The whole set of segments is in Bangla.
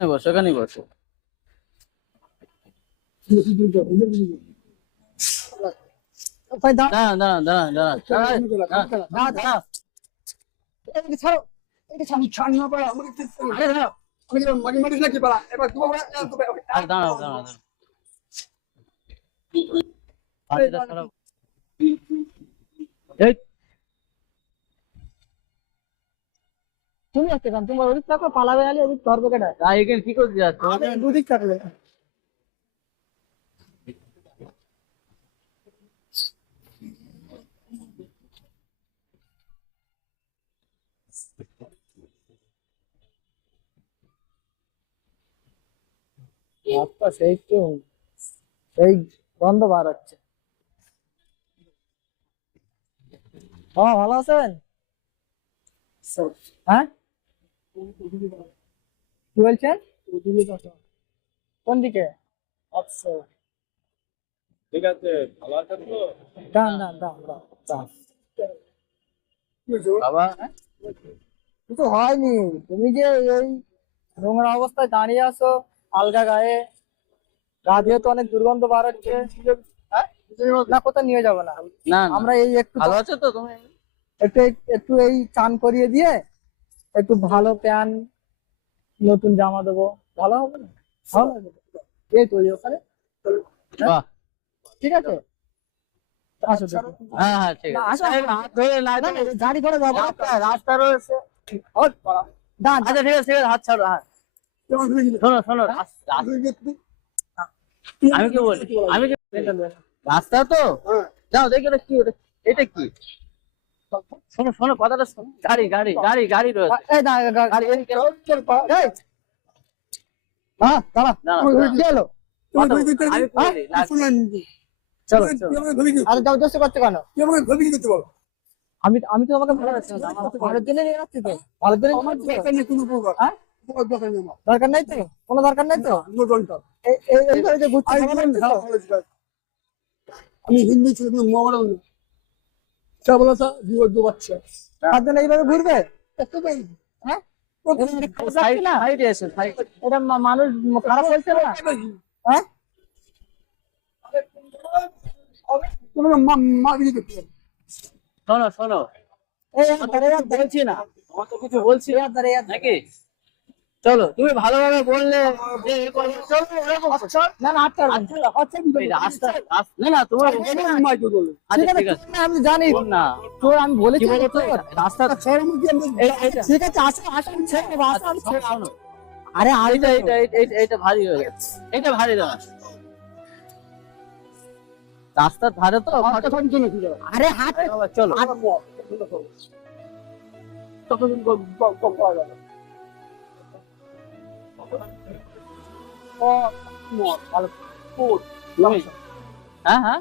এখানে বসো এখানেই বসো। এই তুমি আসতে কান তোমার ওদিক থাকো পালাবে আলে ওদিক ধরবে কেটে তা এখানে কি করতে যাচ্ছ? দুদিক সেই তো সেই গন্ধ বার হচ্ছে। হ্যাঁ ভালো আছেন? হ্যাঁ? কি বলছেন? কোন দিকে? আচ্ছা ঠিক আছে ভালো আছেন তো? ডান ডান ডান ডান ডান বাবা কিছু হয়নি। তুমি যে এই নোংরা অবস্থায় দাঁড়িয়ে আছো আলগা গায়ে গা দিয়ে তো অনেক দুর্গন্ধ বার হচ্ছে। হ্যাঁ? না কোথাও নিয়ে যাব না। আমরা এই একটু ভালো আছো তো তুমি? একটু একটু এই চান করিয়ে দিয়ে একটু ভালো প্যান্ট নতুন জামা দেবো। ভালো হবে না? ভালো তো? এই তো এই ওখানে। ঠিক আছে। হ্যাঁ হ্যাঁ ঠিক আছে। আসো, আরে, হাত ধরে না না, না, গাড়ি করে যাব রাস্তা রয়েছে। আচ্ছা ঠিক আছে হাত ছাড়ো হাত হয়ে। শোনো আমি কি বলি? আমি রাস্তা তো? হ্যাঁ। যাও দেখি এটা কি এটা কি? শোনো শোনো কথাটা শোনো। গাড়ি গাড়ি গাড়ি গাড়ি রয়েছে। এই গা- গাড়ি। এদিকে এই, হ্যাঁ, দাঁড়া। না, না, কি হলো? আমি। আমি না, শুনলাম। চলো, চলো। আমাকে ধরে কি? আরে যাও, দোষে করছ কেন? তুই আমাকে ধরে কি করতে বলো? আমি আমি তো তোমাকে ভালো রাখছি আমার ভালোর জন্য নিয়ে যাচ্ছি তো। ভালোর জন্য নিয়ে যাচ্ছি তো। দরকার নেই হ্যাঁ? তো? কোনো দরকার নেই তো. আমি হিন্দি ছেলে क्या बोला था जीवन दो बच्चे তার জন্য এইভাবে ঘুরবে कैसे भाई হ্যাঁ वो এটা কি খারাপ সাইড লাগছে না? সাইডে এসো সাইড এটা মা- মানুষ খারাপ বলছে না হ্যাঁ तुम्हें माँ माँ भी करती है শোনো শোনো এই এক ধরে এক ধরে বলছি না তোমার তো কিছু বলছি এক ধরে এক ধরে। নাকি চলো তুমি ভালোভাবে বললে তো আরে রাস্তার ধারে তো আরে হাত চলো তখন হ্যাঁ হ্যাঁ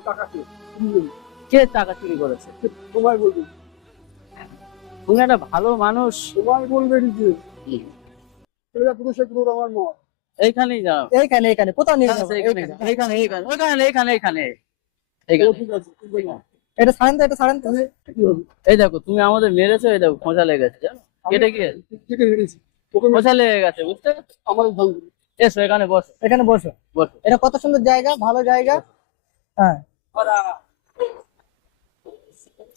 কে টাকা চুরি করেছে তোমায় বলবি তুমি একটা ভালো মানুষ তোমায় বলবে কি এটা পুরুষ পুরো আমার মত এইখানেই যাও এইখানে। এইখানে। কোথাও নিয়ে এটা ছাড়েন তো এটা ছাড়েন তো। এই দেখো তুমি আমাদের মেরেছো এই দেখো খোঁচা লেগেছে জানো? কেটে গিয়ে ঠিক আছে ঠিক আছে ওকে খোঁচা লেগে গেছে বুঝতে আমার এসো এখানে বসো। এখানে বসো। বসো। এটা কত সুন্দর জায়গা ভালো জায়গা? হ্যাঁ।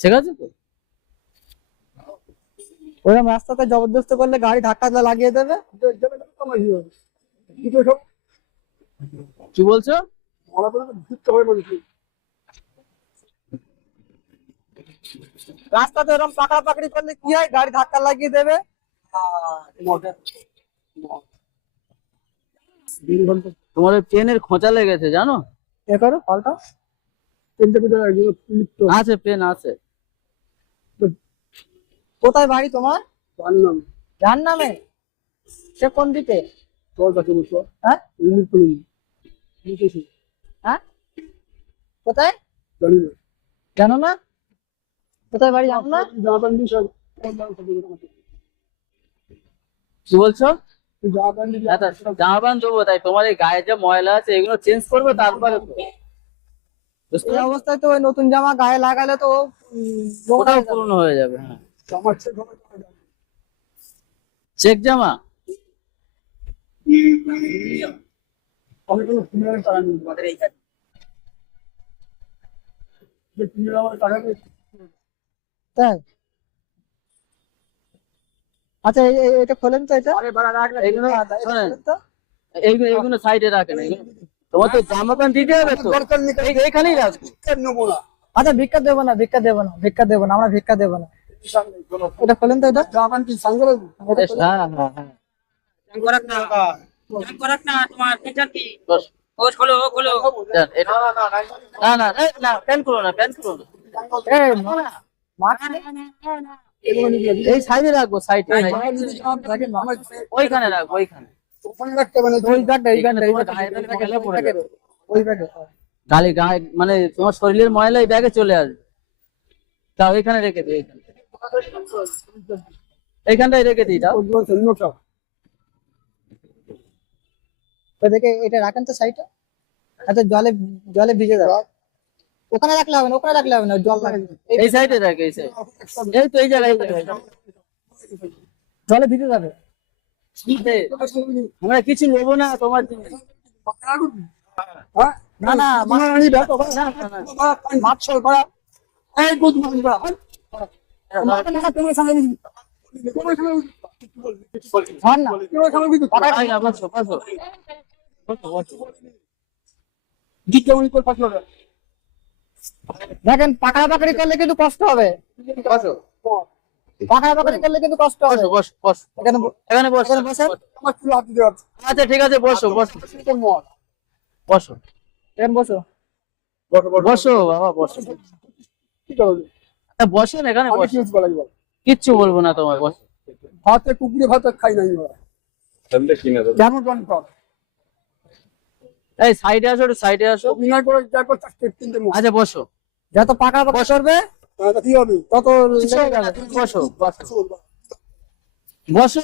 ঠিক আছে তো? ওরকম রাস্তাতে জবরদস্ত করলে গাড়ি ধাক্কা লাগিয়ে দেবে? কি বলছো? রাস্তাতে ওরকম পাকড়া পাকড়ি করলে কি হয়? গাড়ি ধাক্কা লাগিয়ে দেবে? পেনের খোঁচা লেগেছে জানো? পাল্টা আছে? পেন আছে। কোথায় বাড়ি তোমার? সে কোন দিকে? তোর কাছে বসো হ্যাঁ? হ্যাঁ? কোথায়? জানি না। জানো না? কোথায় বাড়ি জানো না জামা প্যান্ট দিয়ে সব কি বলছো? জামা প্যান্ট আচ্ছা, প্যান্ট দেবো তাই তোমার এই গায়ে যে ময়লা আছে এগুলো চেঞ্জ করবে তারপরে এই অবস্থায় তো ওই নতুন জামা গায়ে লাগালে তো ওটাও হয়ে যাবে। পূর্ণ হয়ে যাবে হ্যাঁ। চেক জামা? আমি কোনো ফিনারের টাকা নিই না। যে ফিনারে আমার টাকা নেই, তাই আচ্ছা এটা খোলেন তো এটা? এগুলো হ্যাঁ, এটা শোনেন। খোলেন তো। এইগুলো এইগুলো সাইডে রাখেন তোমার তো জামা প্যান্ট দিতে হবে তো। দরকার নেই এই- এইখানেই কেন নেব না আচ্ছা ভিক্ষা দেবো না ভিক্ষা দেবো না ভিক্ষা দেবো না আমরা ভিক্ষা দেবো না। এটা খোলেন তো এটা? জামা প্যান্ট কি সঙ্গে হ্যাঁ হ্যাঁ হ্যাঁ। বস। যান, এটা- না না এই, না প্যান্ট খুলো না প্যান্ট খুলো না। এই, নেই? এগুলো নিয়ে যাবি। এই সাইডে রাখব সাইডে ওইখানে রাখব ওইখানে। গালি গায়ে মানে তোমার শরীরের ময়লা এই ব্যাগে চলে আসবে। তা ওইখানে রেখে দিই এইখানে এইখানটায় রেখে। দিই দেখে এটা রাখেন তো সাইডে আচ্ছা জলে জলে ভিজে যাবে। ওখানে রাখলে হবে না ওখানে রাখলে হবে না জল লাগে এই সাইডে রাখে এই সাইড এই তো এই জায়গায়। জলে ভিজে যাবে আমরা কিছু নেব না তোমার? না না ভাত ছল, বাবা। এই বাবা। মাথা নাকা তোমার বুঝি। তোমার সঙ্গে বুঝি। দেখেন পাকড়া পাকড়ি করলে কিন্তু কষ্ট হবে। পাকড়া পাকড়ি করলে কিন্তু কষ্ট হবে। বসো, বসো, বসো। এখানে এখানে বসো। এখানে বসেন। আমার চুল হাত দিতে আচ্ছা ঠিক আছে বসো বসো। বসো। এখানে বসো। বসো বাবা বসো। কি করবে? আচ্ছা, বসেন এখানে আমি কি বসো হচ্ছে বলা যাবে? কিচ্ছু বলব না তোমায় বসো। ভাতে কুকুরে ভাত খাই নাই কেমন কর? এই সাইডে আসো একটু সাইডে আসো অভিনয় করে পর চারটে তিনটে আচ্ছা বসো যত পাকড়া পাকড়ি করবে হ্যাঁ, কি হবে? তত হবে বসো বসো বসো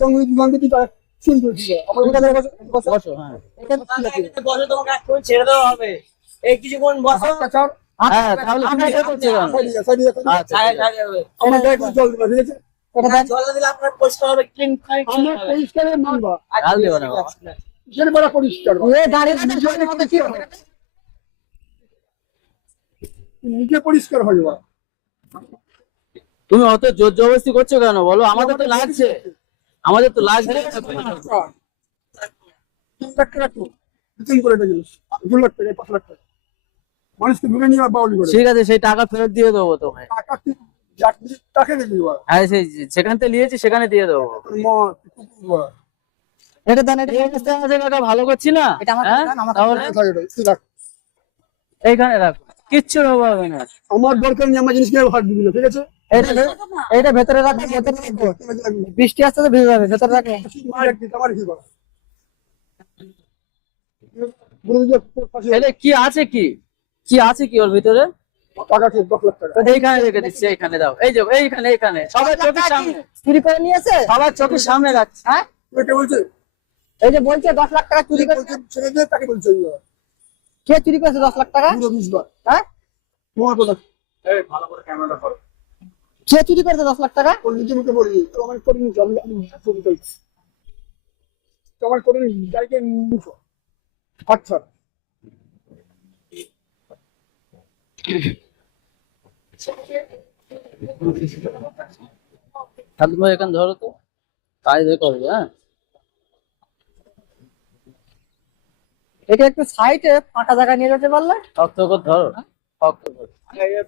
তুমি দুজনকে তুই তারা চুল করে দিবে। আমার এখানে বসে- বসে- বসো হ্যাঁ হাতটা ছাড়। হ্যাঁ তাহলে তুমি এটা করছ কেন? সাইডে যা, সাইডে যা, সাইডে যা। আচ্ছা ঠিক আছে। আমার জল দিবে না, ঠিক আছে? এটা দেন আমরা পরিষ্কারের মানবা। ঢাল দিও না এ দাঁড়িয়ে সময় কি হবে? নিজে পরিষ্কার হয়ে যাওয়া তুমি অত জোর জবরদস্তি করছ কেন? বলো আমাদের তো লাগছে। আমাদের তো লাগছে। ঠিক আছে সেই টাকা ফেরত দিয়ে দেবো তোমায়। হ্যাঁ সেখান থেকে নিয়েছি সেখানে দিয়ে দেবো তোর মা, তুই কুকুর বাবা। এটা দেন এটা ভালো করছি না? এটা আমার হ্যাঁ? এইখানে রাখো। কিচ্ছু হবে না। আমার দরকার নেই আমার জিনিস দিবি ঠিক আছে? এটা ভেতরে রাখো ভেতরে রাখো। বৃষ্টি আসতে তো ভিজে যাবে ভেতরে আমার কি কি আছে কি? কি আছে কি ওর ভিতরে? এইখানে রেখে দিচ্ছি এইখানে দাও। এই যে এইখানে এইখানে। সবার চোখের সামনে। চুরি করে নিয়েছে সবার চোখের সামনে রাখছি হ্যাঁ? বলছে এই যে বলছে দশ লাখ টাকা চুরি তাকে বলছে কে চুরি করেছে দশ লাখ টাকা? হ্যাঁ? কে চুরি করেছে দশ লাখ টাকা? নিজে মুখে বলি তো আমার করে নিচ্ছি আমি আমি ছবি তুলছি। তো আমার করে নিচ্ছি যাইকে নিছো আচ্ছা সাধু এখানে ধরো তো। কাজ করবে হ্যাঁ? এটা একটু সাইডে ফাঁকা জায়গা নিয়ে যেতে পারলে? শক্ত করে ধরো শক্ত করে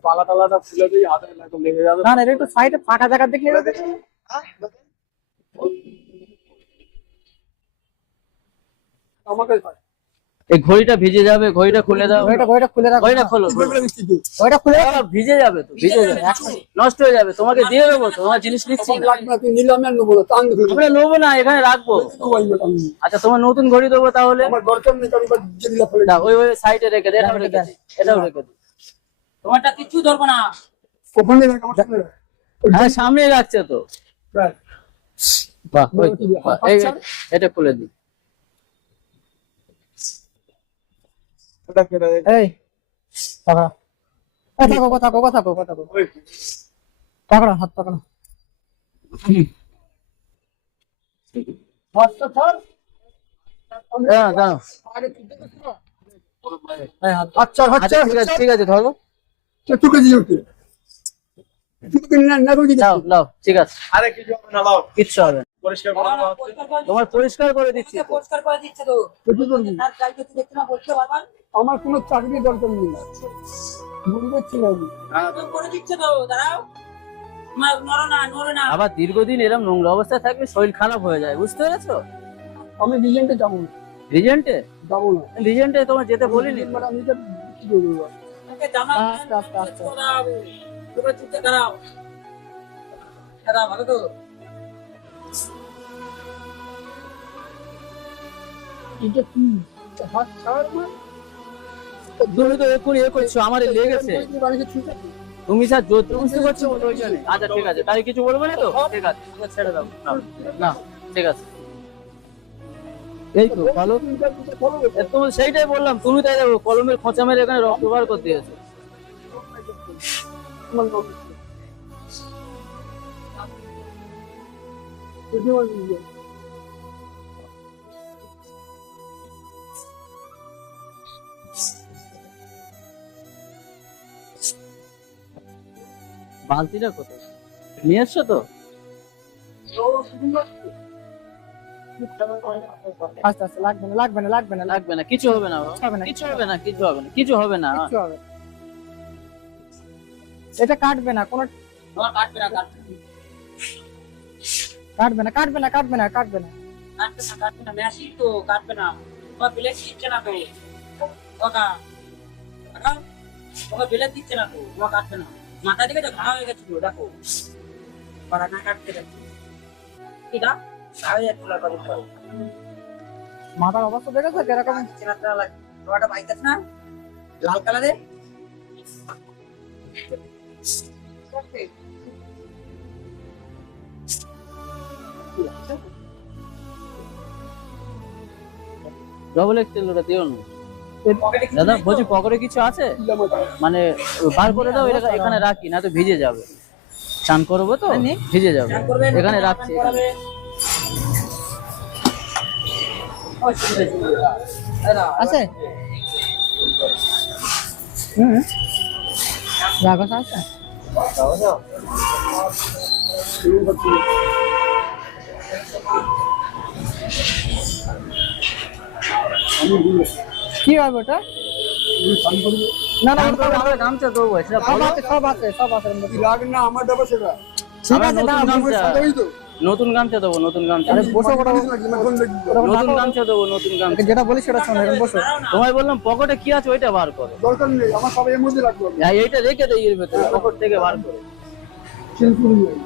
পালা টালাটা ফুলে দিয়ে হাতে লেগে যাবে। না না এটা একটু সাইডে ফাঁকা জায়গা দিকে নিয়ে যেতে আমাকে এই ঘড়িটা ভিজে যাবে ঘড়িটা খুলে দাও। ঘড়িটা খুলে রাখো। ঘড়িটা খোলো ওইটা খুলে বাবা, ভিজে যাবে তো ভিজে যাবে। নষ্ট হয়ে যাবে তোমাকে দিয়ে দেবো তো তোমার জিনিস নিচ্ছি। আমার নিলামে নেব না আমরা নেব না এখানে রাখব। আচ্ছা তোমার নতুন ঘড়ি দেবো তাহলে? আমার দরকার নেই কারণ এবার ফেলে দাও, ওই ওই সাইডে রেখে দে এটাও রেখে দে এটাও রেখে দে। তোমারটা কিচ্ছু ধরবো না। ওখানে রাখ আমার সামনে রাখ। হ্যাঁ সামনে রাখছে তো। বাহ বাহ, এটা খুলে দিই। ঠিক আছে ধরো। টুকে দিয়ে ঠিক আছে। আরে কিছু হবে না কিচ্ছু হবে। পরিষ্কার করে তোমার পরিষ্কার করে দিচ্ছি। পরিষ্কার করে দিচ্ছে তো। তো কি করবি তার চাইতে তুই দেখতে না বলছে বারবার। আমার কোনো চাকরি দরকার নেই। বুঝতে আমি। করে দিচ্ছে তো দাঁড়াও। আবার দীর্ঘদিন এরকম নোংরা অবস্থায় থাকলে শরীর খারাপ হয়ে যায় বুঝতে পেরেছ? আমি রিজেন্টে যাব রিজেন্টে? যাব না। রিজেন্টে তোমার যেতে বলিনি? মানে আমি জামা তোমরা ভালো তো এটা কি? হাত তুমি তো এক্ষুনি এ করছ আমার লেগেছে তুমি স্যার জোর বুঝতে পারছ বলে ওই জন্যে। আচ্ছা ঠিক আছে। তাই কিছু বলবে না তো? ঠিক আছে ছেড়ে দাও। না। ঠিক আছে। এই তো ভালো এ সেইটাই বললাম তুমি তাই দেখো কলমের খোঁচা মেরে এখানে রক্ত বার করতে मंगाओ मुझे और लीजिए বালতিটা কত নিয়ে আসছো তো আচ্ছা আচ্ছা লাগবে না লাগবে না লাগবে না লাগবে না কিছু হবে না কিছু হবে না কিছু হবে না কিছু হবে না এটা কাটবে না কোন কাটবে না কাটবে না। কাটবে না কাটবে না কাটবে না কাটবে না। মেশিন তো কাটবে না। তোমার বিলে দিচ্ছে না দিচ্ছে না কাটবে না। মাথা থেকে দেখো। পাড়া না মাথার অবস্থা দেখেছ? কীরকম? চেনা লাগে তোমারটা বাইক না? লাল কালারের ডবল এক্সেল ওটা দিও না। দাদা বলছি পকেটে কিছু আছে? মানে বার করে দাও এটা এখানে রাখি না তো ভিজে যাবে। চান করব তো? ভিজে যাবে। এখানে রাখছি। আছে? হুম। রাখো আছে কি হবে ওটা না না আমার আমরা গামছা দেবো সব। আছে সব আছে সব আছে। ওর না আমার দেবো সেটা? ঠিক আছে নতুন নতুন গামছা দেবো নতুন গামছা আরে বসো না? ওরকম নতুন। গামছা দেবো নতুন গামছা যেটা বলি সেটা শোনো বসো তোমায় বললাম পকেটে কি আছে ওইটা বার করো দরকার নেই আমার সব এর মধ্যে রাখব আমি। এইটা রেখে দেয় এর ভেতরে পকেট থেকে বার করে শিলপুরি নেই।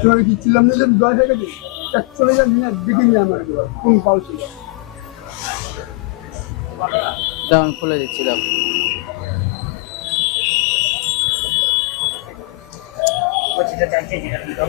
তোমাকে কি ছিলাম না যে দশ টাকা দিই এক চলে যা নিয়ে দিকে নিয়ে আমার। কোন পাল ছিল দাও আমি 我其是像这你的人都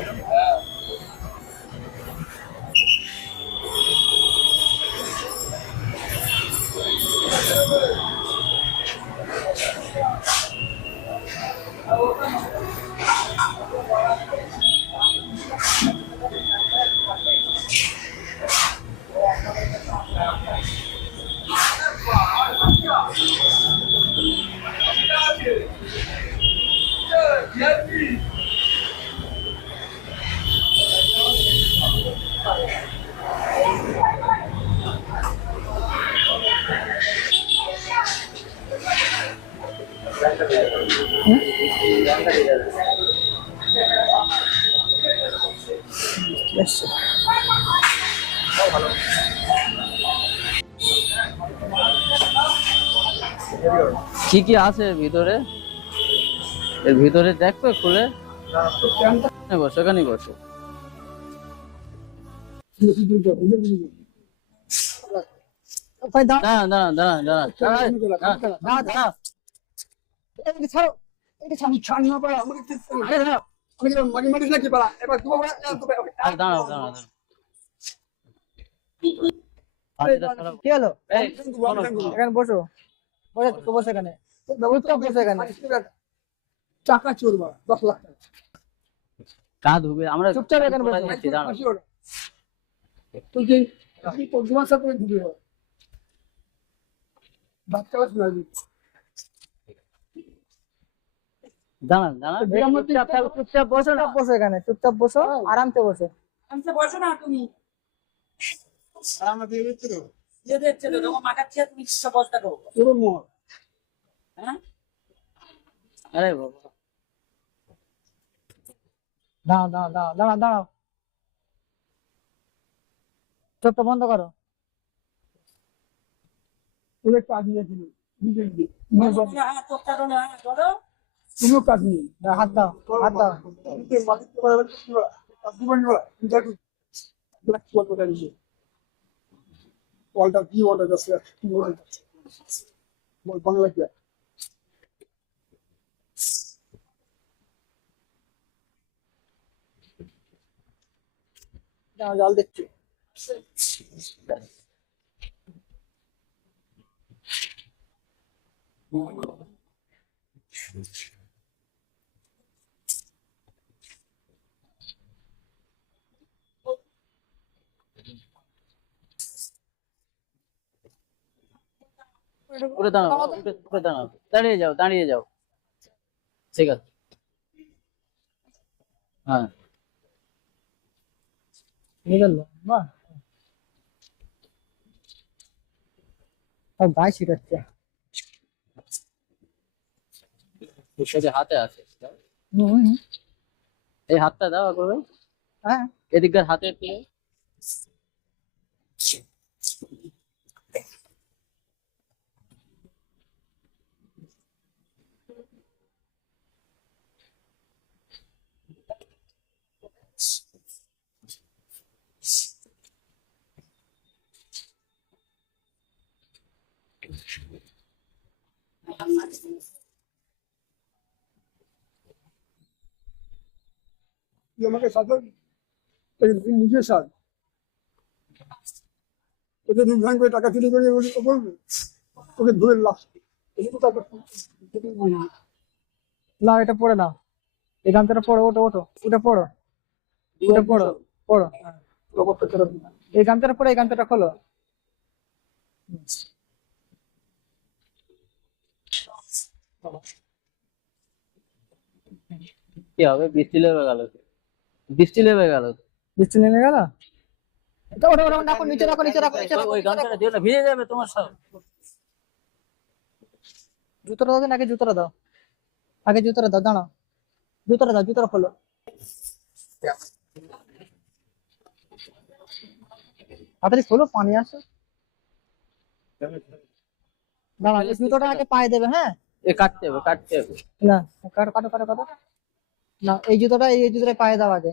কি কি আছে ভিতরে। এর ভিতরে দেখো খুলে। বসো এখানে বসো। বসো। বসে তো বসে এখানে। তোর ব্যবস্থা বসে এখানে। টাকা চোরবা দশ লাখ টাকা। গা ধুবে আমরা চুপচাপ এখানে বসো। সাথে দাঁড়ান দাঁড়ান। চুপচাপ না। চুপচাপ বসো এখানে চুপচাপ বসো আরামসে বসো। আরামসে বসো না তুমি। আমার দিয়ে দিচ্ছে হ্যাঁ? আরে বাবা। দাঁড়াও দাঁড়াও দাঁড়াও দাঁড়াও দাঁড়াও। চোখটা বন্ধ করো। কাজ নিয়েছিল নিজে নিজে। চোখটা তো না ধরো তুমিও কাজ দাও, হাত দাও। হাত দাও। বলটা কি বলটা যাচ্ছে? কি বলটা যাচ্ছে? বল বাংলা কি? দাও, জল দিচ্ছি উঠে দাঁড়াও উঠে উঠে দাঁড়াও। দাঁড়িয়ে যাও দাঁড়িয়ে যাও। ঠিক আছে। হ্যাঁ। গায়ে ছিটাচ্ছে হাতে আছে। এই হাতটা দাও করবে হ্যাঁ। এদিককার হাতে একটু দাও। তুই আমাকে সাথে তুই নিজে সাজ তোকে তুই ব্যাংক করে টাকা চুরি করে বলবি? তোকে ধরে না এটা পড়ে না। এই গামছাটা পড়ো ওটো ওটো ওটা পড়ো। ওটা পড়ো পড়ো। এই গামছাটা পড়ো এই গামছাটা খোলো। কি হবে? বৃষ্টি লেবে গেল। বৃষ্টি লেবে গেল বৃষ্টি নেমে গেল? নিচে রাখো নিচে রাখো নিচে রাখো ওই গামছাটা দিও না ভিজে যাবে তোমার সব। জুতোটা দাও আগে জুতোটা দাও? আগে জুতোটা দাও দাঁড়াও। জুতোটা দাও জুতোটা খোলো। তাড়াতাড়ি খোলো পানি আসে। দাঁড়াও জুতোটা আগে পায়ে দেবে হ্যাঁ? এ কাটতে হবে কাটতে হবে। না কাটো কাটো কাটো কাটো। না এই জুতোটা এই এই জুতোটা পায়ে দাও আগে।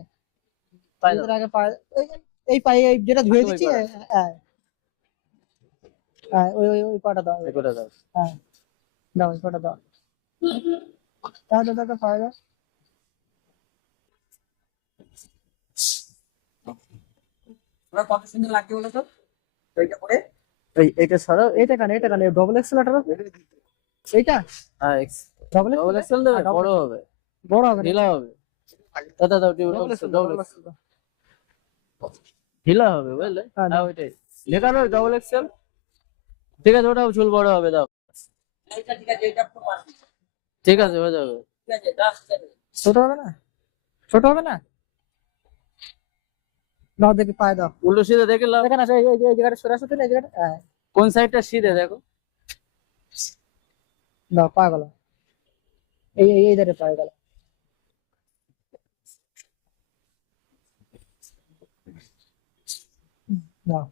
পায়ে জুতোটা আগে পায়ে এই- এই পায়ে যেটা ধুয়ে দিচ্ছি পায়ে। হ্যাঁ। হ্যাঁ ওই ওই ওই পাটা দাও। হ্যাঁ দাও ওই পাটা দাও। দাও দাও দাও দাও, পায়ে দাও। কত সুন্দর লাগছে বলো তো? করে এই এটা সরাও এইটা কেন এটা কেন ডবল এইটা হ্যাঁ ডবল ডবল এক্সেল দেবে বড় হবে। বড় হবে ঢিলা হবে। দাদা দাও ডবল ডবল এক্সেল ঢিলা হবে বুঝলে? হ্যাঁ, হ্যাঁ লেখা রয়েছে ডবল এক্সেল ঠিক আছে ওটাও চুল বড় হবে দাও। ঠিক আছে হয়ে যাবে। ঠিক আছে দাস ঠিক আছে ছোট হবে না? ছোট হবে না? দাও দেখি পায়ে দাও। উল্টো সিধে দেখে লাভ এখানে আসো এই জায়গাটা সরে আসো তো, এই জায়গাটা? হ্যাঁ। কোন সাইডটা সিধে দেখো? দাও পায়ে গেল। এই এই এই ধারে পায়ে গেল। দাও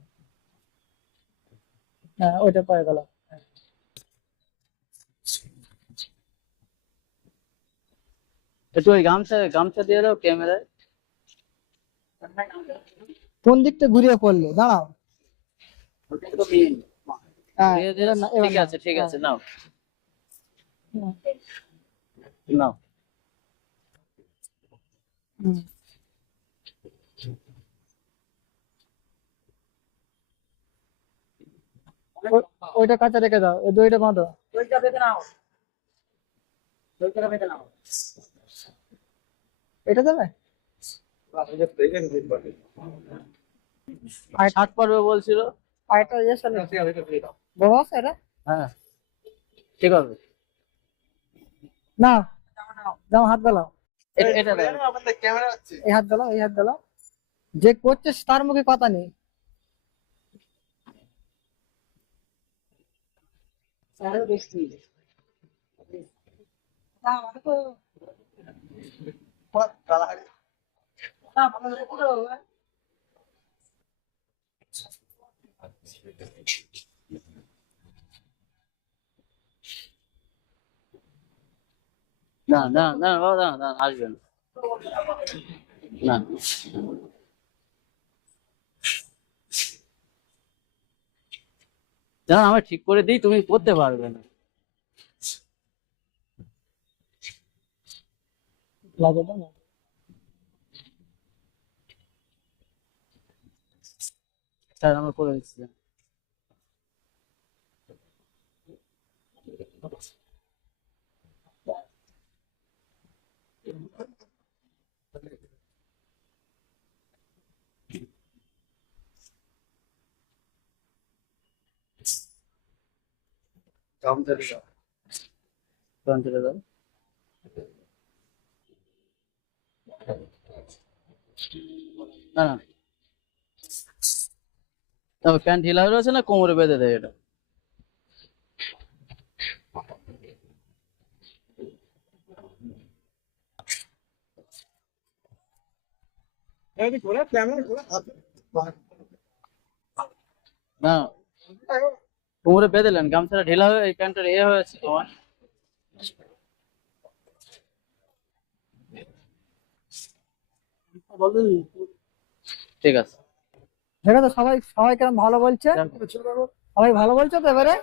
হ্যাঁ ওইটা পায়ে গেল। একটু ওই গামছা গামছা দিয়ে দাও ক্যামেরায়। কোন দিকটা ঘুরিয়ে পড়লে? দাঁড়াও। হ্যাঁ না- ঠিক আছে ঠিক আছে নাও। হ্যাঁ। নাও। হুম। ওইটা কাঁচা রেখে দাও ওই দইটা বাঁধো। ওইটা বেঁধে নাও। ওইটা বেঁধে নাও। এটা দেবে? পারবে বলছিল। ইয়ে বড় আছে এটা? হ্যাঁ। ঠিক হবে না যাও হাত গেলাও। এটা। ক্যামেরা আছে এই হাত গেলাও এই হাত গেলাও। যে করছে তার মুখে কথা নেই। না না না বাবা না না আসবে না না জান আমি ঠিক করে দিই তুমি করতে পারবে না। লাগে তো না? স্যার আমরা করে দিচ্ছি কোন চলে যাও। না না। তবে প্যান্ট ঢিলা হয়ে রয়েছে না কোমরে বেঁধে দেয় এটা? না। কোমরে বেঁধেলেন গামছাটা ঢিলা হয়ে এই প্যান্টের এ হয়েছে তোমার ঠিক আছে। দেখো তো সবাই সবাই কেমন ভালো বলছে? সবাই ভালো বলছে তো এবারে?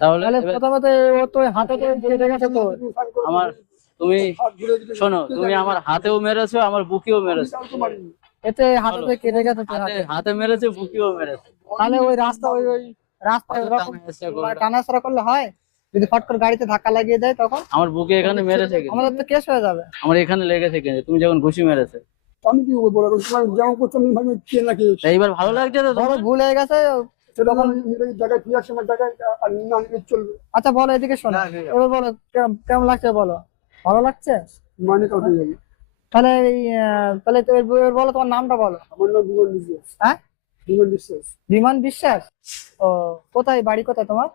তাহলে তাহলে প্রথমে তো ও তো হাতে তো কেটে গেছে তো। আমার তুমি শোনো তুমি আমার হাতেও মেরেছো আমার বুকেও মেরেছো। এতে হাতে তো কেটে গেছে হাতে মেরেছে বুকেও মেরেছে। তাহলে ওই রাস্তা ওই ওই রাস্তায় অত ওরকম। টানাসরা করলে। হয়? যদি ফট করে গাড়িতে ধাক্কা লাগিয়ে দেয় তখন? আমার বুকে এখানে মেরেছে আমাদের তো কেস হয়ে যাবে। আমার এখানে লেগেছে কিন্তু তুমি যখন ঘুষি মেরেছে। আমি কি বলব তোমার যেমন করছ আমি ভাবি কে নাকি? এইবার ভালো লাগছে তো ধরো তোমার? ভুল হয়ে গেছে। তখন নিজের জায়গায় ফিরে আসছে আমার জায়গায় আর না চলবে। আচ্ছা বলো এদিকে শোনো। এবার বলো কেমন- কেমন লাগছে বলো? ভালো লাগছে? মানে যাবে তাহলে তাহলে বলো তোমার নামটা বলো। আমার নাম বিমল বিশ্বাস। হ্যাঁ? বিমল বিশ্বাস। বিমান বিশ্বাস? ও কোথায় বাড়ি কোথায় তোমার?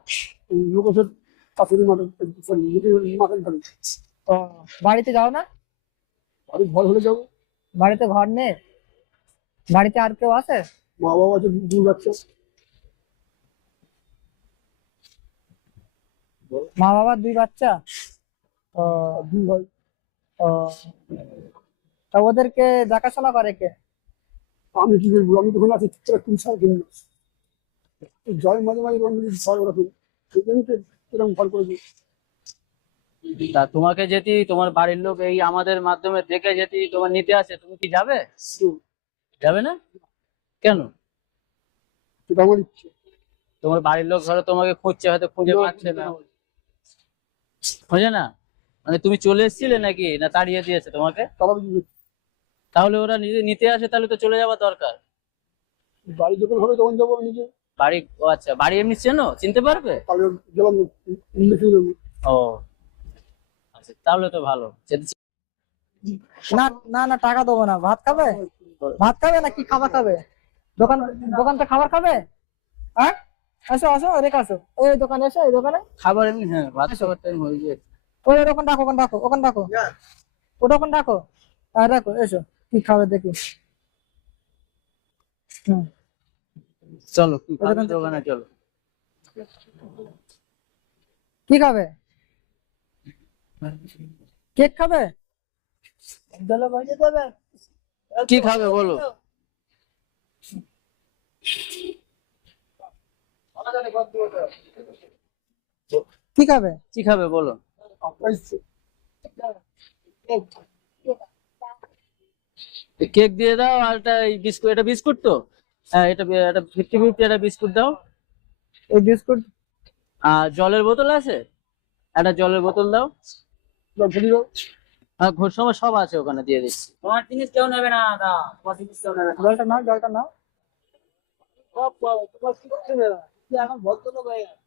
মাঠের ও বাড়িতে যাও না? ভয় হলে যাব। বাড়িতে ঘর নেই? বাড়িতে আর কেউ আছে? মা বাবা আছে দূর বাচ্চা। মা বাবার দুই বাচ্চা? দুই ভাই। তা ওদেরকে দেখাশোনা করে কে? আমি কি করব আমি তখন আছি ঠিক তিন সাড়ে তিন জয় মাঝে মাঝে রঙ ওরকম সেই জন্য এরকম ভয় করেছি। তা তোমাকে যেটি তোমার বাড়ির লোক এই আমাদের মাধ্যমে দেখে যেটি তোমার নিতে আসে তুমি কি যাবে? যাবে না? কেন? তোমার বাড়ির লোক ধরো তোমাকে খুঁজছে হয়তো খুঁজে পাচ্ছে না। খোঁজে না? মানে তুমি চলে এসেছিলে নাকি? না তাড়িয়ে দিয়েছে তোমাকে? তারা তাহলে ওরা নিজে নিতে আসে তাহলে তো চলে যাওয়া দরকার। বাড়ি যখন হবে তখন যাব নিজে। বাড়ি ও আচ্ছা বাড়ি এমনি চেনো? চিনতে পারবে? ও আচ্ছা তাহলে তো ভালো। না না না টাকা দেবো না। ভাত খাবে? ভাত খাবে না কি খাবার খাবে? দোকান দোকানটা খাবার খাবে? হ্যাঁ? আসো আসো রেখে আসো। এই দোকানে এসো এই দোকানে। খাবার এমনি হ্যাঁ ভাত খাবার টাইম হয়ে গিয়েছে। ওই ওখানে ডাকো ওখানে ডাকো ওখানে ডাকো ওটা ওখানে ডাকো আর রাখো এসো। কি খাবে দেখি? চলো কি খাবে? দোকানে চলো। কি খাবে? কেক খাবে? কি খাবে বলো? কি খাবে? কি খাবে বলো? কেক দিয়ে দাও আর একটা এই বিস্কুট এটা বিস্কুট তো? হ্যাঁ এটা এটা ফিফটি ফিফটি একটা বিস্কুট দাও। এই বিস্কুট। আর জলের বোতল আছে? একটা জলের বোতল দাও। দাও হ্যাঁ ঘোষ সময় সব আছে ওখানে দিয়ে দিচ্ছি। তোমার জিনিস কেউ নেবে না দাদা তোমার জিনিস কেউ নেবে না। জলটা নাও জলটা নাও। না? এখন ভদ্রলোক হয়ে গেছে।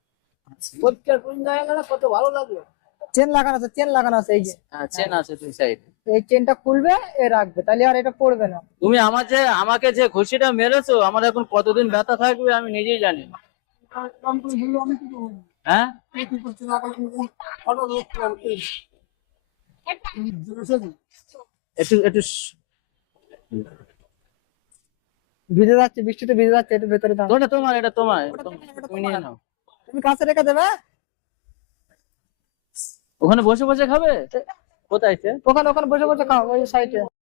পরিষ্কার পরিচ্ছন্ন হয়ে গেলে কত ভালো লাগবে চেন লাগানো আছে চেন লাগানো আছে এই যে হ্যাঁ চেন আছে দুই সাইড এই চেনটা খুলবে এ রাখবে তাহলে আর এটা পড়বে না তুমি আমার যে আমাকে যে ঘুষিটা মেরেছো আমার এখন কতদিন ব্যথা থাকবে আমি নিজেই জানি? হ্যাঁ? একটু একটু ভিজে যাচ্ছে বৃষ্টিতে ভিজে যাচ্ছে একটু ভেতরে তোমার এটা তোমার এটা তোমার। তুমি নিয়ে নাও তুমি কাছে রেখে দেবে ওখানে বসে বসে খাবে? কোথায় ওখানে ওখানে বসে বসে খাও ওই সাইডে